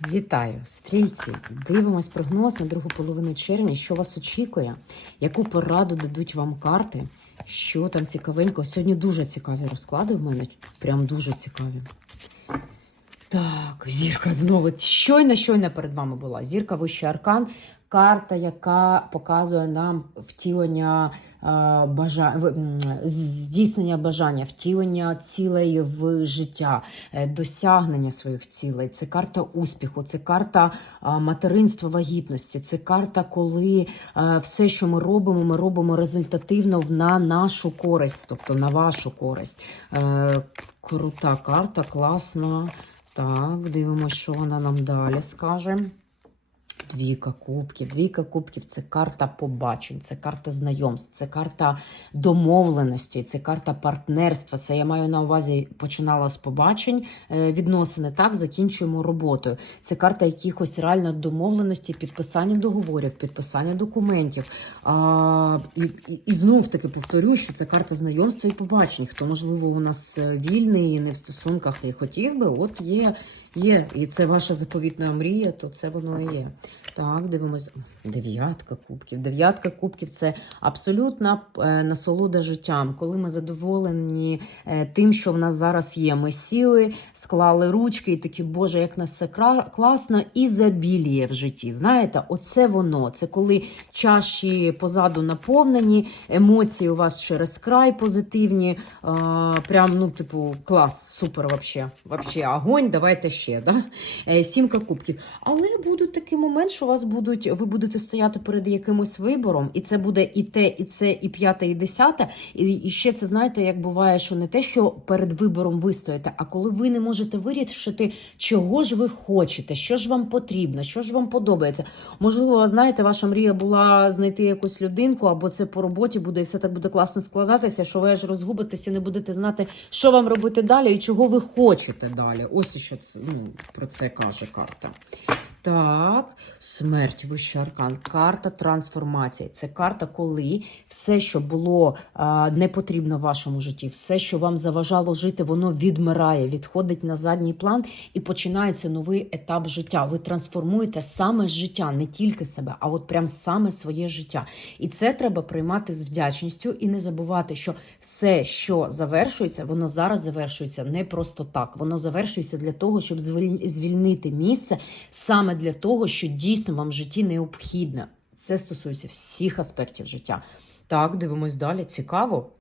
Вітаю, стрільці! Дивимось прогноз на другу половину червня. Що вас очікує? Яку пораду дадуть вам карти? Що там цікавенько? Сьогодні дуже цікаві розклади в мене. Прям дуже цікаві. Так, зірка знову. Щойно, щойно перед вами була. Зірка вищий аркан. Карта, яка показує нам втілення бажа... здійснення бажання, втілення цілей в життя, е, досягнення своїх цілей. Це карта успіху, це карта материнства вагітності, це карта, коли все, що ми робимо, ми робимо результативно на нашу користь, тобто на вашу користь. Е, Крута карта, класна. Так, дивимося, що вона нам далі скаже. Двійка кубків. Двійка кубків це карта побачень, це карта знайомств, це карта домовленості, це карта партнерства. Це я маю на увазі починала з побачень е, відносини. Так, закінчуємо роботою. Це карта якихось реально домовленості, підписання договорів, підписання документів. А, і, і, і знов таки повторю, що це карта знайомства і побачень. Хто можливо у нас е, вільний і не в стосунках і хотів би, от є. Є, і це ваша заповітна мрія, то це воно і є. Так, дивимось. Дев'ятка кубків. Дев'ятка кубків це абсолютна е, насолода життям. Коли ми задоволені е, тим, що в нас зараз є. Ми сіли, склали ручки і такі, Боже, як нас все класно, і забіліє в житті. Знаєте, оце воно. Це коли чаші позаду наповнені, емоції у вас через край позитивні. Прям, ну, типу, клас, супер, вообще. Вообще, огонь, давайте ще. Да? Е, Сімка кубків. Але буде такий момент, що у вас будуть, ви будете стояти перед якимось вибором, і це буде і те, і це, і п'яте, і десяте. І ще це знаєте, як буває, що не те, що перед вибором ви стоїте, а коли ви не можете вирішити, чого ж ви хочете, що ж вам потрібно, що ж вам подобається. Можливо, знаєте, ваша мрія була знайти якусь людинку, або це по роботі буде, і все так буде класно складатися, що ви аж розгубитеся, не будете знати, що вам робити далі і чого ви хочете далі. Ось що це ну, про це каже карта. Так, смерть, вищий аркан, карта трансформації. Це карта, коли все, що було а, не потрібно в вашому житті, все, що вам заважало жити, воно відмирає, відходить на задній план і починається новий етап життя. Ви трансформуєте саме життя, не тільки себе, а от прям саме своє життя. І це треба приймати з вдячністю і не забувати, що все, що завершується, воно зараз завершується не просто так. Воно завершується для того, щоб звільнити місце саме для того, що дійсно вам в житті необхідне. Це стосується всіх аспектів життя. Так, дивимось далі. Цікаво.